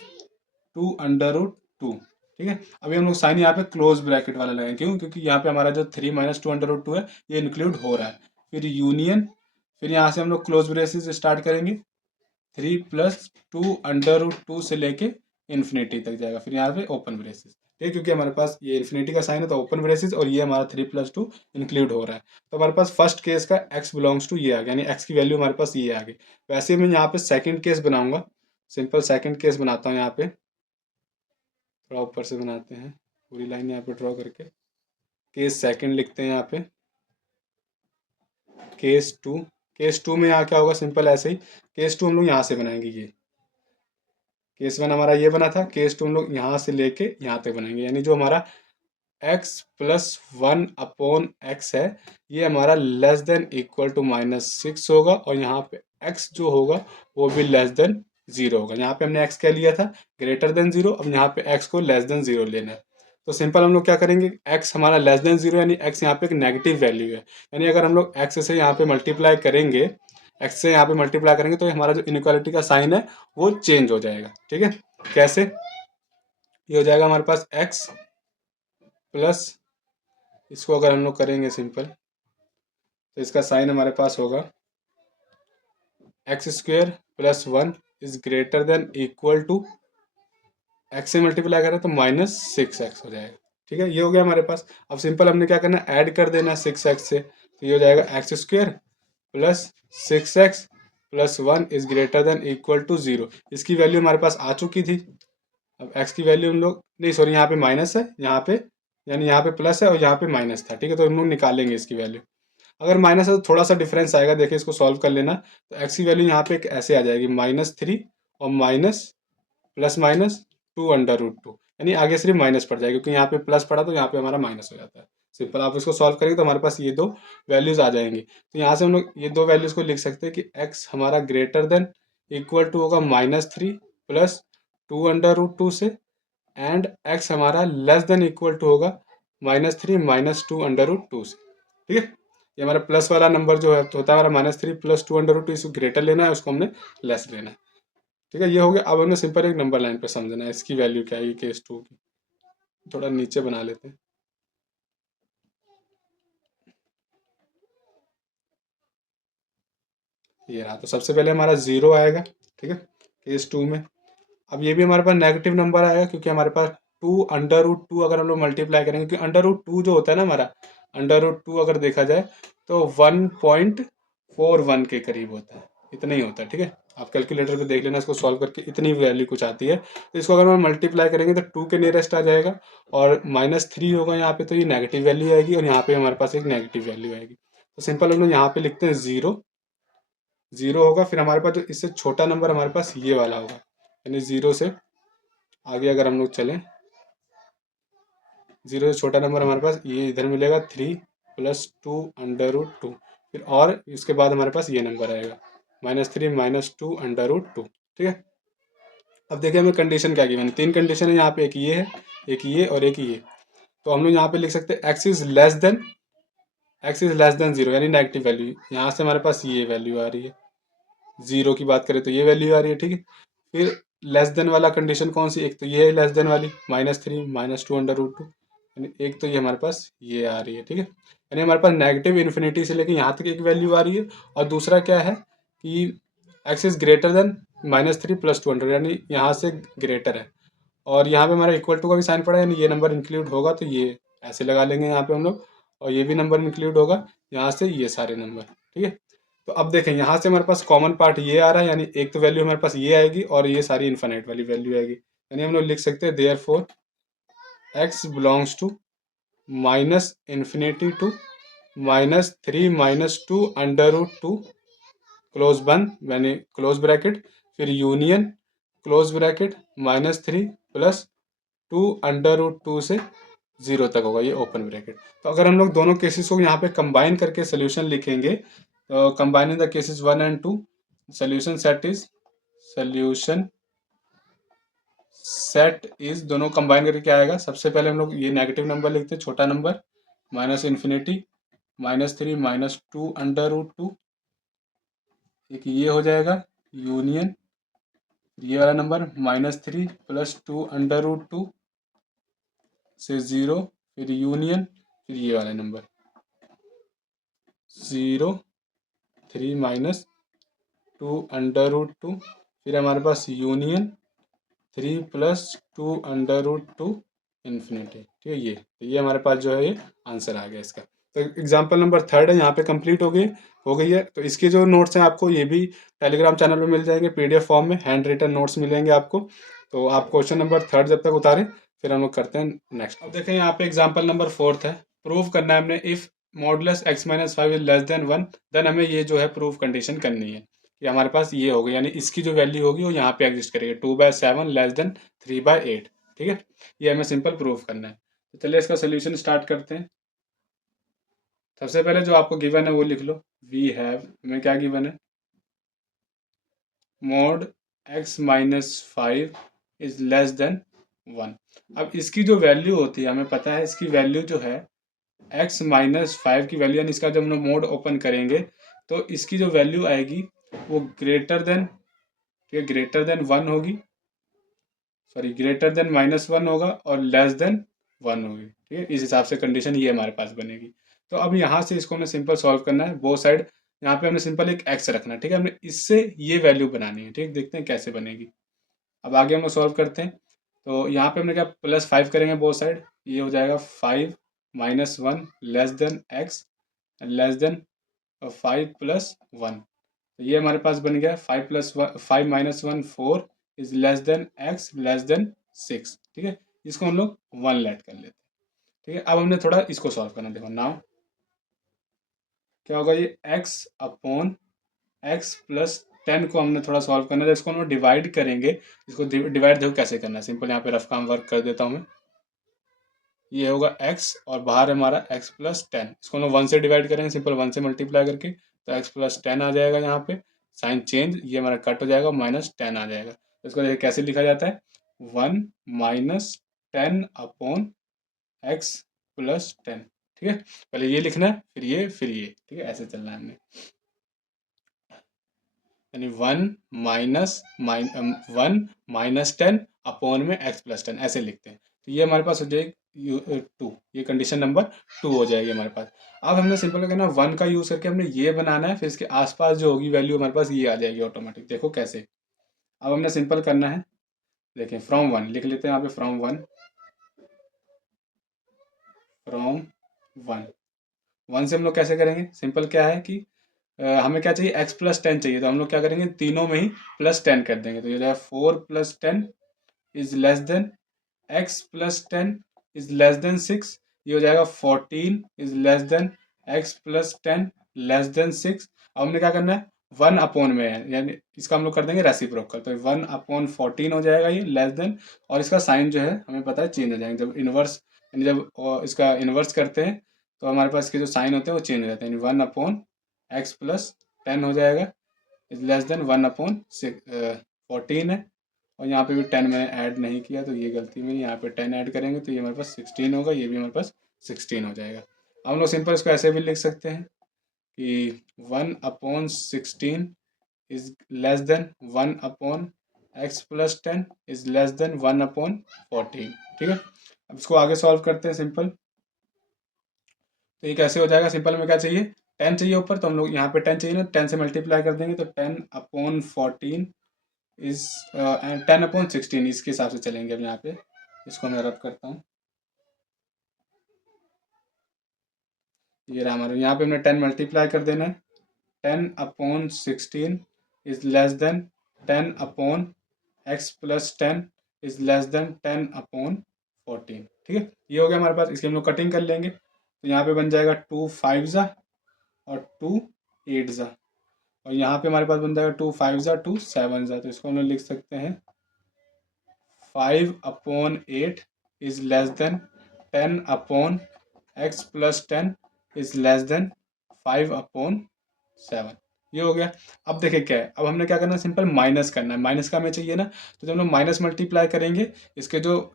two under root two, ठीक है। अभी हम लोग साइन यहाँ पे क्लोज ब्रैकेट वाला लगाएंगे, क्यों, क्योंकि यहाँ पे हमारा जो three minus two under root two है ये इंक्लूड हो रहा है। फिर यूनियन, फिर यहाँ से हम लोग क्लोज ब्रेसेस स्टार्ट करेंगे, three plus two under root two से लेके इन्फिनिटी तक जाएगा, फिर यहाँ पे ओपन ब्रेसेस, ठीक है, क्योंकि हमारे पास ये इन्फिनिटी का साइन है तो ओपन ब्रेसेस, और ये हमारा थ्री प्लस टू इंक्लूड हो रहा है। तो हमारे पास फर्स्ट केस का x बिलोंग्स टू ये आ गया, यानी x की वैल्यू हमारे पास ये आ गई। वैसे मैं यहाँ पे सेकंड केस बनाऊंगा, सिंपल सेकंड केस बनाता हूँ यहाँ पे। थोड़ा ऊपर से बनाते हैं, पूरी लाइन यहाँ पे ड्रॉ करके केस सेकंड लिखते हैं यहाँ पे, केस टू में यहाँ क्या होगा, सिंपल ऐसे ही केस टू हम लोग यहाँ से बनाएंगे, ये केस वन हमारा ये बना था, केस टू हम लोग यहाँ से लेके यहाँ तक बनाएंगे, यानी जो हमारा x plus one upon x है ये हमारा लेस देन इक्वल टू -6 होगा, और यहाँ पे x जो होगा वो भी लेस देन 0 होगा। यहाँ पे हमने x क्या लिया था, ग्रेटर देन 0, अब यहाँ पे x को लेस देन 0 लेना है। तो सिंपल हम लोग क्या करेंगे, x हमारा लेस देन 0 यानी x यहाँ पे एक नेगेटिव वैल्यू है, यानी अगर हम लोग x से यहाँ पे मल्टीप्लाई करेंगे, x से यहाँ पे मल्टीप्लाई करेंगे तो हमारा जो इनइक्वालिटी का साइन है वो चेंज हो जाएगा। ठीक है, कैसे, ये हो जाएगा हमारे पास x प्लस, इसको अगर हम लोग करेंगे सिंपल तो इसका साइन हमारे पास होगा x square plus one is greater than equal to, x से मल्टीप्लाई करें तो -6x हो जाएगा। ठीक है, ये हो गया हमारे पास। अब सिंपल हमने क्या करना है, ऐड कर देना है 6x से, तो ये हो जाएगा x square plus 6x plus one is greater than equal to 0। इसकी वैल्यू हमारे पास आ चुकी थी। अब x की वैल्यू हम लोग, नहीं सॉरी, यहाँ पे माइनस है, यहाँ पे यानी यहाँ पे प्लस है और यहाँ पे माइनस था। ठीक है, तो हम लोग निकालेंगे इसकी वैल्यू। अगर माइनस है तो थोड़ा सा डिफरेंस आएगा, देखिए इसको सॉल्व कर लेना। तो x की वैल्यू यहाँ पे ऐसे आ जाएगी -3 और माइनस प्लस माइनस 2√2, यानी आगे सिर्फ माइनस पड़ जाएगा, क्योंकि यहाँ पे प्लस पड़ा तो यहाँ पे हमारा माइनस हो जाता है। सिंपल, आप इसको सॉल्व करेंगे तो हमारे पास ये दो वैल्यूज आ जाएंगी। तो यहाँ से हम लोग ये दो वैल्यूज को लिख सकते हैं कि x हमारा ग्रेटर देन इक्वल टू होगा -3 प्लस 2√2 से, एंड x हमारा लेस देन इक्वल टू होगा -3 माइनस 2√2 से। ठीक है, ये हमारा प्लस वाला नंबर जो है तो होता है हमारा -3 प्लस 2√2, इसको ग्रेटर लेना है, उसको हमने लेस लेना है। ठीक है, ये हो गया। अब हमने सिंपल एक नंबर लाइन पे समझना है इसकी वैल्यू क्या है, केस टू की। थोड़ा नीचे बना लेते हैं, ये रहा। तो सबसे पहले हमारा 0 आएगा। ठीक है, केस टू में। अब ये भी हमारे पास नेगेटिव नंबर आएगा, क्योंकि हमारे पास 2√2 अगर हम लोग मल्टीप्लाई करेंगे, क्योंकि √2 जो होता है ना हमारा, √2 अगर देखा जाए तो 1.41 के करीब होता है, इतना ही होता है। ठीक है, आप कैलकुलेटर को देख लेना, इसको सॉल्व करके इतनी वैल्यू कुछ आती है। तो इसको अगर हम मल्टीप्लाई करेंगे तो 2 के नियरेस्ट आ जाएगा, और -3 होगा यहाँ पे, तो ये नेगेटिव वैल्यू आएगी, और यहाँ पे हमारे पास एक नेगेटिव वैल्यू आएगी। तो सिंपल हम लोग यहाँ पे लिखते हैं 0 होगा। फिर हमारे पास जो इससे छोटा नंबर हमारे पास ये वाला होगा, यानी 0 से आगे अगर हम लोग चलें, 0 से छोटा नंबर हमारे पास ये इधर मिलेगा 3 प्लस 2√2, फिर और इसके बाद हमारे पास ये नंबर आएगा -3 माइनस 2√2। ठीक है, अब देखिए हमें कंडीशन क्या गिवन है, तीन कंडीशन है यहाँ पे, एक ये है, एक ये और एक ये। तो हम लोग यहाँ पे लिख सकते हैं x इज लेस देन 0, यानी नेगेटिव वैल्यू। यहाँ से हमारे पास ये वैल्यू आ रही है, 0 की बात करें तो ये वैल्यू आ रही है। ठीक है, फिर लेस देन वाला कंडीशन कौन सी, एक तो ये है लेस देन वाली -3 माइनस 2√2, यानी एक तो ये हमारे पास ये आ रही है। ठीक है, यानी हमारे पास नेगेटिव इन्फिनिटी से लेकर यहाँ तक एक वैल्यू आ रही है, और दूसरा क्या है कि x is greater then -3 plus 200, यानी यहाँ से ग्रेटर है, और यहाँ पे हमारा इक्वल टू का भी साइन पड़ा है, यानी ये नंबर इंक्लूड होगा तो ये ऐसे लगा लेंगे यहाँ पे हम लोग, और ये भी नंबर इंक्लूड होगा यहाँ से, ये सारे नंबर। ठीक है, तो अब देखें यहाँ से हमारे पास कॉमन पार्ट ये आ रहा है, यानी एक तो वैल्यू हमारे पास ये आएगी और ये सारी इन्फिनिट वाली वैल्यू आएगी, यानी हम लोग लिख सकते हैं therefore x belongs to -∞ to -3 minus 2√2 close बंद, यानी क्लोज ब्रैकेट, फिर यूनियन क्लोज ब्रैकेट -3 प्लस 2√2 से 0 तक होगा, ये ओपन ब्रैकेट। तो अगर हम लोग दोनों केसेस को यहाँ पे कंबाइन करके सोल्यूशन लिखेंगे, तो combining the cases 1 and 2, solution set is दोनों कंबाइन करके क्या आएगा, सबसे पहले हम लोग ये नेगेटिव नंबर लिखते हैं, छोटा नंबर -∞, -3 माइनस 2√2, एक ये हो जाएगा यूनियन, ये वाला नंबर -3 प्लस 2√2 से 0, फिर यूनियन, फिर ये वाला नंबर 0 3 माइनस 2√2, फिर हमारे पास यूनियन 3 प्लस 2√2 इन्फिनिटी। ठीक है, ये हमारे पास जो है ये आंसर आ गया इसका। तो एग्जाम्पल नंबर 3 है, यहाँ पे कंप्लीट हो गई है। तो इसके जो नोट्स हैं आपको ये भी टेलीग्राम चैनल पे मिल जाएंगे, PDF फॉर्म में हैंड रिटन नोट्स मिलेंगे आपको। तो आप क्वेश्चन नंबर 3 जब तक उतारें, फिर हम लोग करते हैं नेक्स्ट। अब देखें यहाँ पे एग्जाम्पल नंबर 4 है, प्रूव करना है हमने if modulus x-5 is less than 1, then हमें ये जो है प्रूफ कंडीशन करनी है कि हमारे पास ये होगा, यानी इसकी जो वैल्यू होगी वो यहाँ पे एग्जिस्ट करेगी, 2/7 लेस देन 3/8। ठीक है, ये हमें सिंपल प्रूफ करना है। तो चलिए इसका सोल्यूशन स्टार्ट करते हैं। सबसे पहले जो आपको गिवन है वो लिख लो। वी हैव, हमें क्या गिवन है, mode x-5 is less than 1। अब इसकी जो वैल्यू होती है हमें पता है, इसकी वैल्यू जो है x-5 की वैल्यू, यानी इसका जब हम लोग मोड ओपन करेंगे तो इसकी जो वैल्यू आएगी वो ग्रेटर देन, ठीक है, ग्रेटर देन 1 होगी, सॉरी ग्रेटर देन -1 होगा और लेस देन 1 होगी। ठीक है, इस हिसाब से कंडीशन ये हमारे पास बनेगी। तो अब यहाँ से इसको हमें सिंपल सॉल्व करना है, बोथ साइड यहाँ पे हमने सिंपल एक x रखना है। ठीक है, हमने इससे ये वैल्यू बनानी है। ठीक, देखते हैं कैसे बनेगी। अब आगे हम लोग सॉल्व करते हैं। तो यहाँ पे हमने क्या +5 करेंगे बोथ साइड, ये हो जाएगा 5 - 1 less than x less then 5 + 1। तो ये हमारे पास बन गया 5 - 1 4 is less then x less then 6। ठीक है, इसको हम लोग 1 लेट कर लेते हैं। ठीक है, अब हमने थोड़ा इसको सॉल्व करना, देखो नाउ क्या होगा, ये x/(x+10) को हमने थोड़ा सॉल्व करना है। इसको हम लोग डिवाइड करेंगे। इसको डिवाइड देखो कैसे करना है, सिंपल यहाँ पे रफ काम वर्क कर देता हूँ मैं। ये होगा x और बाहर हमारा x+10, इसको हम लोग 1 से डिवाइड करेंगे, सिंपल 1 से मल्टीप्लाई करके, तो x+10 आ जाएगा। यहाँ पे साइन चेंज, ये हमारा कट हो जाएगा, -10 आ जाएगा। तो इसको देखिए कैसे लिखा जाता है, 1 - 10/(x+10)। ठीक है, पहले ये लिखना है, फिर ये, फिर ये। ठीक है, ऐसे चलना है हमने, यानी 1 - 10 में x+10 ऐसे लिखते हैं। तो ये हमारे पास हो जाएगी 2, ये कंडीशन नंबर 2 हो जाएगी हमारे पास। अब हमने सिंपल क्या ना 1 का यूज़ करके हमने ये बनाना है, फिर इसके आसपास जो होगी वैल्यू हमारे पास ये आ जाएगी ऑटोमेटिक। देखो कैसे। अब हमने सिंपल करना है, देखें फ्रॉम 1 लिख लेते हैं यहाँ पे, फ्रॉम 1 से हम लोग कैसे करेंगे, सिंपल क्या है कि हमें क्या चाहिए, x+10 चाहिए, तो हम लोग क्या करेंगे, तीनों में ही +10 कर देंगे। तो ये जाएगा 4 + 10 is less then x+10 is less then 6। ये हो जाएगा 14 is less then x+10 less than 6। अब हमने क्या करना है, 1 में है, यानी इसका हम लोग कर देंगे रेसिप्रोकल, तो 1/14 हो जाएगा ये लेस देन, और इसका साइन जो है हमें पता है चेंज हो जाएंगे जब इनवर्स, यानी जब इसका इनवर्स करते हैं तो हमारे पास इसके जो साइन होते हैं वो चेंज हो जाते हैं, यानी 1/x+10 हो जाएगा इज लेस देन 1/14 है। और यहाँ पे भी 10 मैंने ऐड नहीं किया, तो ये गलती मेरी, यहाँ पे 10 ऐड करेंगे तो ये हमारे पास 16 होगा, ये भी हमारे पास 16 हो जाएगा। हम लोग सिंपल इसको ऐसे भी लिख सकते हैं कि 1/16 is less then 1/x+10 is less then 1/14। ठीक है, अब इसको आगे सॉल्व करते हैं सिंपल। तो ये कैसे हो जाएगा, सिंपल में क्या चाहिए, 10 चाहिए ऊपर, तो हम लोग यहाँ पे 10 चाहिए ना, 10 से मल्टीप्लाई कर देंगे, तो 10/14 इज 10/16, इसके हिसाब से चलेंगे। अब यहाँ पे इसको मैं रब करता हूँ, ये रहा हमारा, यहाँ पे हमने 10 मल्टीप्लाई कर देना है, 10/16 is less then 10/x+10 is less then 10/14। ठीक है, ये हो गया हमारे पास। इसकी हम लोग कटिंग कर लेंगे, तो यहाँ पे बन जाएगा 2 5 ज़ा और 2 8 ज़ा, और यहाँ पे हमारे पास बन जाएगा 2 5 ज़ा 2 7 ज़ा। तो इसको हम लोग लिख सकते हैं 5/8 is less then 10/x+10 is less then 5/7। ये हो गया। अब देखिए क्या है, अब हमने क्या करना है, सिंपल माइनस करना है। माइनस का हमें चाहिए ना, तो जब हम लोग माइनस मल्टीप्लाई करेंगे, इसके जो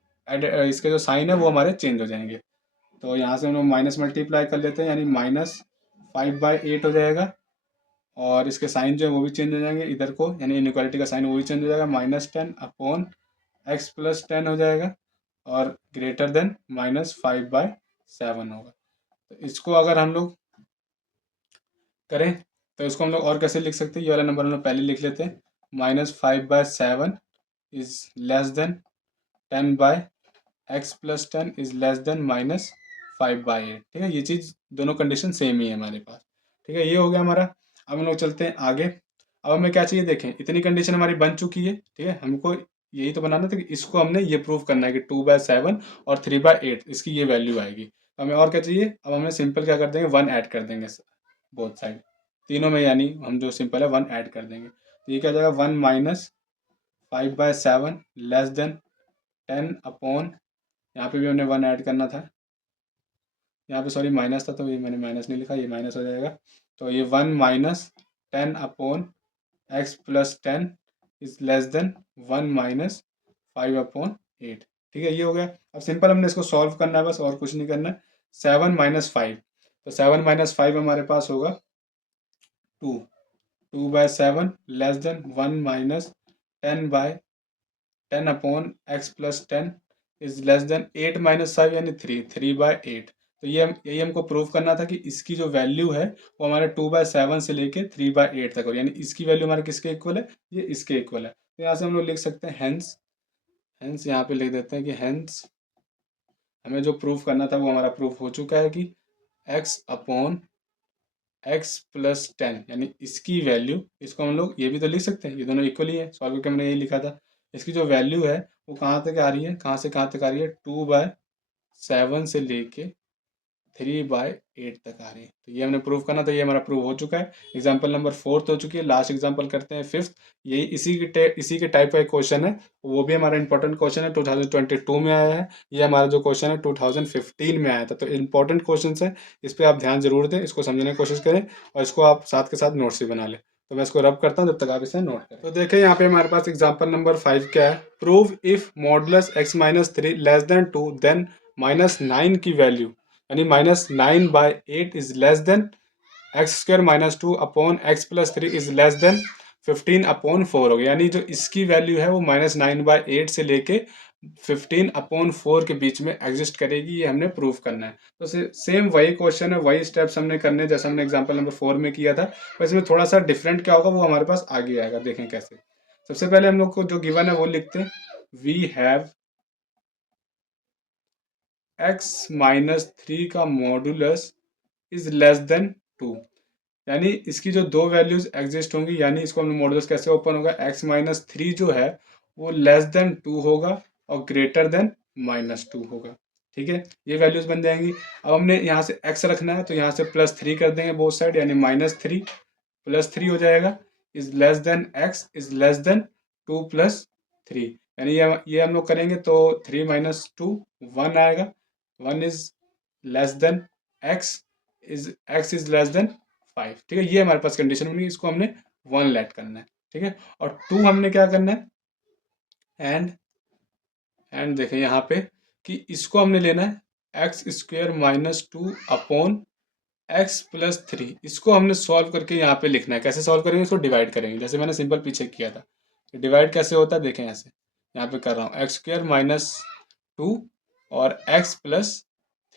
साइन है वो हमारे चेंज हो जाएंगे। तो यहाँ से हम लोग माइनस मल्टीप्लाई कर लेते हैं, यानी -5/8 हो जाएगा, और इसके साइन जो है वो भी चेंज हो जाएंगे इधर को, यानी इनइक्वालिटी का साइन वो भी चेंज हो जाएगा, -10/x+10 हो जाएगा, और ग्रेटर देन -5/7 होगा। तो इसको अगर हम लोग करें तो इसको हम लोग और कैसे लिख सकते हैं, ये वाला नंबर हम लोग पहले लिख लेते हैं, -5/7 is less then 10/x+10 is less then -5/8। ठीक है, ये चीज़ दोनों कंडीशन सेम ही है हमारे पास। ठीक है, ये हो गया हमारा। अब हम लोग चलते हैं आगे। अब हमें क्या चाहिए, देखें इतनी कंडीशन हमारी बन चुकी है। ठीक है, हमको यही तो बनाना था कि इसको हमने ये प्रूव करना है कि 2/7 और 3/8 इसकी ये वैल्यू आएगी। तो हमें और क्या चाहिए, अब हमें सिंपल क्या कर देंगे, 1 ऐड कर देंगे बोथ साइड तीनों में, यानी हम जो सिंपल है 1 ऐड कर देंगे। तो ये क्या हो जाएगा, 1 माइनस 5/7 लेस देन 10 अपॉन, यहाँ पे भी हमने 1 ऐड करना था, यहाँ पे सॉरी माइनस था तो ये मैंने माइनस नहीं लिखा, ये माइनस हो जाएगा। तो ये 1 minus 10 upon x plus 10 is less than 1 minus 5/8। ठीक है, ये हो गया। अब सिंपल हमने इसको सॉल्व करना है बस, और कुछ नहीं करना है। 7 माइनस 5, तो 7 माइनस 5 हमारे पास होगा 2, 2/7 less than 1 minus 10 upon x plus 10 is less then 8 minus 5 यानी 3/8। तो ये यही हमको प्रूव करना था कि इसकी जो वैल्यू है वो हमारे 2/7 से लेके 3/8 तक हो, यानी इसकी वैल्यू हमारे किसके इक्वल है, ये इसके इक्वल है। तो यहाँ से हम लोग लिख सकते हैं हेंस, हेंस यहाँ पे लिख देते हैं कि हेंस हमें जो प्रूफ करना था वो हमारा प्रूफ हो चुका है कि x अपॉन एक्स प्लस 10 यानी इसकी वैल्यू, इसको हम लोग ये भी तो लिख सकते हैं, ये दोनों इक्वल ही है, सॉल्व करके हमने यही लिखा था। इसकी जो वैल्यू है वो कहाँ तक आ रही है, कहाँ से कहाँ तक आ रही है, 2/7 से लेके 3/8 तक आ रही है। तो ये हमने प्रूव करना था, ये हमारा प्रूव हो चुका है। एग्जाम्पल नंबर 4 हो चुकी है, लास्ट एग्जाम्पल करते हैं 5th। यही इसी के टाइप का एक क्वेश्चन है, वो भी हमारा इंपॉर्टेंट क्वेश्चन है, 2022 में आया है। ये हमारा जो क्वेश्चन है 2015 में आया था। तो इंपॉर्टेंट क्वेश्चन है, इस पर आप ध्यान जरूर दें, इसको समझने की कोशिश करें और इसको आप साथ के साथ नोट्स भी बना लें। तो मैं इसको रब करता हूँ, जब तक आप इसे नोट करें। तो देखें यहाँ पे हमारे पास एग्जाम्पल नंबर 5 क्या है, prove if modulus x-3 less than 2 then -9 की वैल्यू यानी -9/8 is less than x² -2 upon x plus 3 is less than 15/4 हो गया। यानी जो इसकी वैल्यू है वो -9/8 से लेके 15/4 के बीच में एग्जिस्ट करेगी, ये हमने प्रूव करना है। तो सेम वही क्वेश्चन है, वही स्टेप्स हमने करने हैं जैसा हमने एग्जाम्पल नंबर 4 में किया था, बस इसमें थोड़ा सा डिफरेंट क्या होगा वो हमारे पास आगे आएगा, देखें कैसे। सबसे पहले हम लोग को जो गिवन है वो लिखते हैं, वी हैव x-3 का मॉडुलस इज लेस देन 2, यानी इसकी जो दो वैल्यूज एग्जिस्ट होंगी, यानी इसको हम मॉडुलस कैसे ओपन होगा, x-3 जो है वो लेस देन 2 होगा और ग्रेटर देन -2 होगा। ठीक है, ये वैल्यूज बन जाएंगी। अब हमने यहाँ से x रखना है तो यहाँ से +3 कर देंगे बोथ साइड, यानी -3 +3 हो जाएगा, is less then x is less than 2 + 3, यानी ये हम लोग करेंगे तो 3 - 2 1 आएगा, 1 is less then x is less then 5। ठीक है, ये हमारे पास कंडीशन बनी, इसको हमने 1 लेट करना है। ठीक है, और 2 हमने क्या करना है, एंड देखें यहाँ पे कि इसको हमने लेना है x² - 2 अपॉन x प्लस 3, इसको हमने सॉल्व करके यहाँ पे लिखना है। कैसे सॉल्व करेंगे, इसको डिवाइड करेंगे, जैसे मैंने सिंपल पीछे किया था। डिवाइड कैसे होता है देखें, ऐसे यहाँ पे कर रहा हूँ, x² - 2 और x प्लस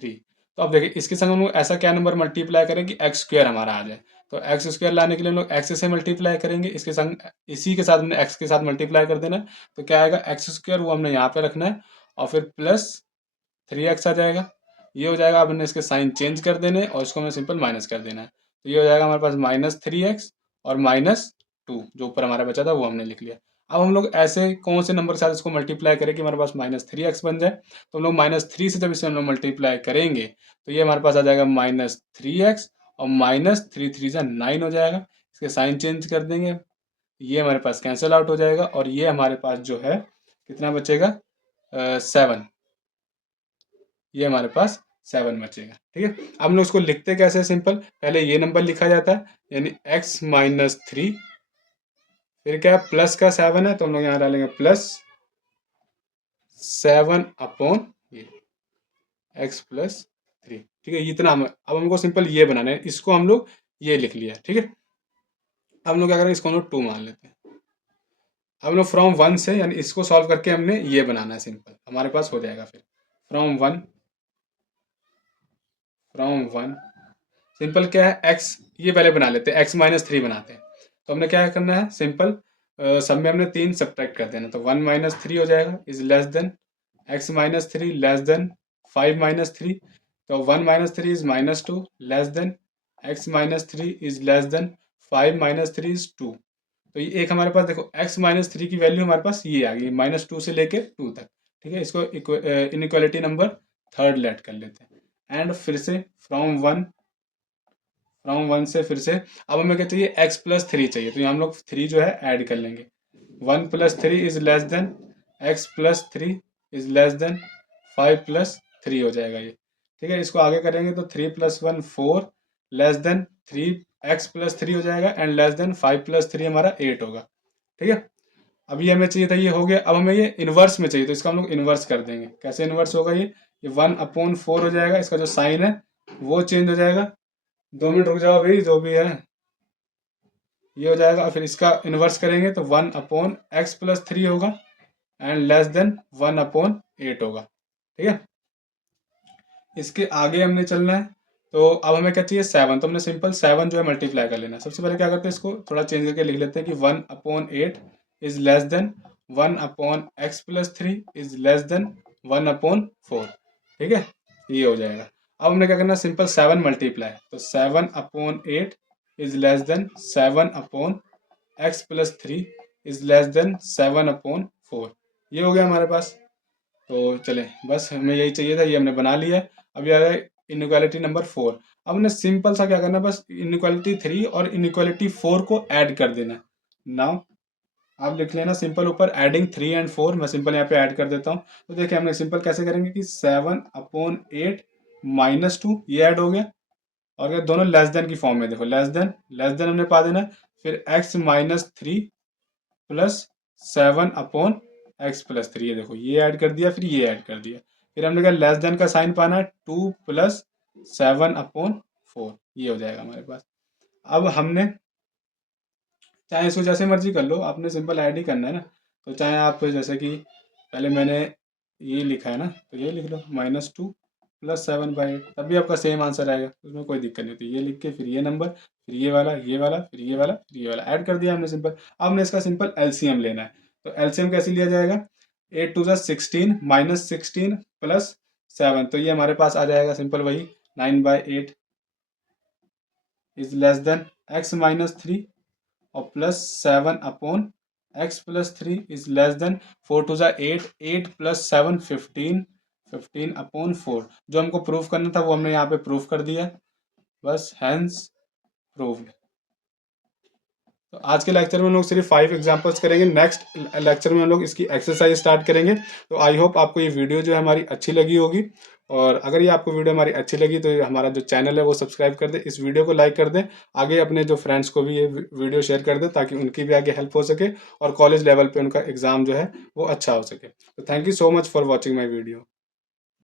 3। तो अब देखिए इसके संग हम लोग ऐसा क्या नंबर मल्टीप्लाई करें कि x² हमारा आ जाए। तो x² लाने के लिए हम लोग x से मल्टीप्लाई करेंगे, इसके संग इसी के साथ हमने x के साथ मल्टीप्लाई कर देना है। तो क्या आएगा, x² वो हमने यहाँ पे रखना है और फिर प्लस 3x आ जाएगा, ये हो जाएगा। अब हमने इसके साइन चेंज कर देने और इसको हमें सिंपल माइनस कर देना है। तो ये हो जाएगा हमारे पास -3x और -2, जो ऊपर हमारा बचा था वो हमने लिख लिया। अब हम लोग ऐसे कौन से नंबर के साथ इसको मल्टीप्लाई करें कि हमारे पास -3x बन जाए। तो हम लोग -3 से जब इसे हम लोग मल्टीप्लाई करेंगे तो ये हमारे पास आ जाएगा -3x और -3 3 जा 9 हो जाएगा। इसके साइन चेंज कर देंगे, ये हमारे पास कैंसिल आउट हो जाएगा और ये हमारे पास जो है कितना बचेगा, 7, ये हमारे पास 7 बचेगा। ठीक है, अब हम लोग उसको लिखते कैसे, सिंपल पहले ये नंबर लिखा जाता है, यानी x-3 फिर क्या है प्लस का 7 है तो हम लोग यहाँ डालेंगे +7 अपॉन ये x प्लस 3। ठीक है, इतना अब हमको सिंपल ये बनाना है, इसको हम लोग ये लिख लिया। ठीक है, अब हम लोग क्या करेंगे, इसको हम लोग 2 मान लेते हैं। अब हम लोग फ्रॉम 1 से, यानी इसको सॉल्व करके हमने ये बनाना है, सिंपल हमारे पास हो जाएगा। फिर फ्रॉम 1 सिंपल क्या है, x ये पहले बना लेते हैं, x-3 बनाते हैं। तो हमने क्या करना है, सिंपल सब में हमने 3 सब्ट्रैक्ट कर देना, तो 1 - 3 हो जाएगा, is less then x-3 less then 5 - 3। तो 1 - 3 is -2 less than x-3 is less then 5 - 3 is 2। तो ये एक हमारे पास देखो x माइनस 3 की वैल्यू हमारे पास ये आ गई -2 से लेके 2 तक। ठीक है, इसको इनइक्वालिटी नंबर थर्ड लेट कर लेते हैं। एंड फिर से फ्रॉम वन से फिर से अब हमें क्या चाहिए, x+3 चाहिए, तो यहाँ हम लोग 3 जो है ऐड कर लेंगे। 1+3 is less then x+3 is less then 5+3 हो जाएगा ये। ठीक है, इसको आगे करेंगे तो 3+1 4 लेस देन 3x+3 हो जाएगा एंड लेस देन 5+3 हमारा 8 होगा। ठीक है, अब ये हमें चाहिए था, ये हो गया। अब हमें ये इन्वर्स में चाहिए, तो इसका हम लोग इन्वर्स कर देंगे। कैसे इन्वर्स होगा ये 1/4 हो जाएगा, इसका जो साइन है वो चेंज हो जाएगा। 2 मिनट रुक जाओ भाई, जो भी है ये हो जाएगा। और फिर इसका इन्वर्स करेंगे तो 1/x+3 होगा एंड लेस देन 1/8 होगा। ठीक है, इसके आगे हमने चलना है। तो अब हमें क्या चाहिए, 7, तो हमने सिंपल 7 जो है मल्टीप्लाई कर लेना है। सबसे पहले क्या करते हैं, इसको थोड़ा चेंज करके लिख लेते हैं कि 1/8 is less then 1/x+3 is less then 1/4। ठीक है, ये हो जाएगा। अब हमने क्या करना है, सिंपल 7 मल्टीप्लाई, तो 7/8 is less then 7/x+3 is less then 7/4। ये हो गया हमारे पास। तो चले, बस हमें यही चाहिए था, ये हमने बना लिया है। अब ये आ गया इनइक्वालिटी नंबर 4। अब हमने सिंपल सा क्या करना है, बस इनइक्वालिटी 3 और इनइक्वालिटी 4 को ऐड कर देना है। नाउ आप लिख लेना सिंपल ऊपर एडिंग 3 एंड 4, मैं सिंपल यहाँ पे ऐड कर देता हूँ। तो देखिए हमने सिंपल कैसे करेंगे कि 7/8 -2 ये ऐड हो गया, और ये दोनों लेस देन की फॉर्म में, देखो लेस देन हमने पा देना है। फिर x-3 प्लस 7/x+3, ये देखो ये ऐड कर दिया, फिर ये ऐड कर दिया। फिर हमने कहा लेस देन का साइन पाना है, 2 प्लस 7/4, ये हो जाएगा हमारे पास। अब हमने चाहे इसको जैसे मर्जी कर लो, आपने सिंपल ऐड ही करना है ना। तो चाहे आप जैसे कि पहले मैंने ये लिखा है ना, तो ये लिख लो -2 प्लस 7/8, तब भी आपका सेम आंसर आएगा, उसमें कोई दिक्कत नहीं होती। ये लिख के फिर ये नंबर, फिर ये वाला, ये वाला, फिर ये वाला, फिर ये वाला ऐड कर दिया हमने सिंपल। अब हमने इसका सिंपल एलसीएम लेना है। तो एलसीएम कैसे लिया जाएगा, 8 2 16 -16 प्लस 7, तो ये हमारे पास आ जाएगा सिंपल वही 9/8 इज लेस देन x-3 और plus 7/x+3 is less then 4 2 8, 8 plus 7 15, 15/4। जो हमको प्रूफ करना था वो हमने यहाँ पे प्रूफ कर दिया, बस हैंस प्रूव्ड। तो आज के लेक्चर में हम लोग सिर्फ 5 एग्जांपल्स करेंगे, नेक्स्ट लेक्चर में हम लोग इसकी एक्सरसाइज स्टार्ट करेंगे। तो आई होप आपको ये वीडियो जो है हमारी अच्छी लगी होगी, और अगर ये आपको वीडियो हमारी अच्छी लगी तो हमारा जो चैनल है वो सब्सक्राइब कर दे, इस वीडियो को लाइक कर दें, आगे अपने जो फ्रेंड्स को भी ये वीडियो शेयर कर दें ताकि उनकी भी आगे हेल्प हो सके और कॉलेज लेवल पे उनका एग्ज़ाम जो है वो अच्छा हो सके। तो thank you so much for watching my video.